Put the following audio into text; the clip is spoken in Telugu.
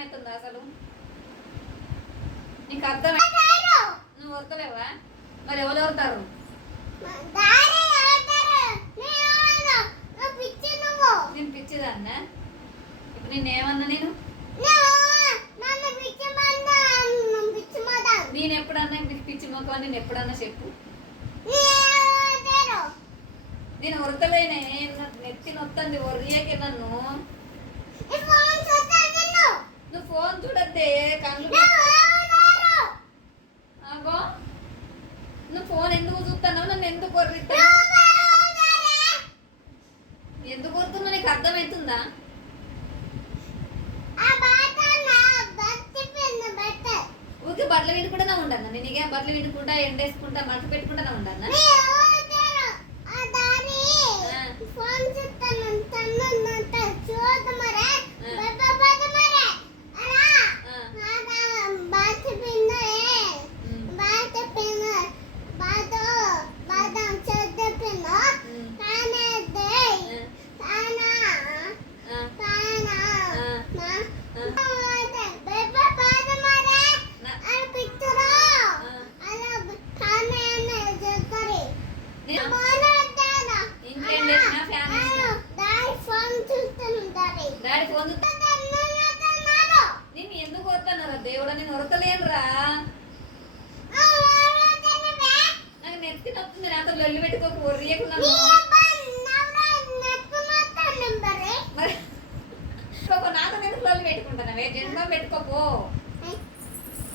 అర్థమవుతుందా అసలు? నీకు అర్థం నువ్వు వస్తలేవా? మరి ఎవరు వస్తారు? నేను పిచ్చిదాన్నా? ఇప్పుడు నేనేమన్నా? నేను ఎప్పుడన్నా పిచ్చి మొక్క నేను ఎప్పుడన్నా చెప్పు. నేను వరతలేనే, నెత్తి నొత్తంది ఒరియకి నన్ను. నువ్వు ఫోన్ చూడద్దే, కళ్ళు ఆగో. నువ్వు ఫోన్ ఎందుకు చూస్తావు? నన్ను ఎందుకు కొర్రిస్తావు? ఎందుకు కొడుతున్నావు? నీకు అర్థమవుతుందా? ఊరికి బట్టలు విడుకుంటా ఉండన్నా. నేను ఇక బట్టలు విడుకుంటా, ఎండేసుకుంటా, మడత పెట్టుకుంటా ఉండన్నా. డాడీ ఫోన్ నేను ఎందుకు వస్తున్నారా దేవుడా? నేను వరతలేనురా. నాకు నెత్తి నొస్తుంది. నాతో లొల్లి పెట్టుకోకు, ఒర్రియకు నన్ను.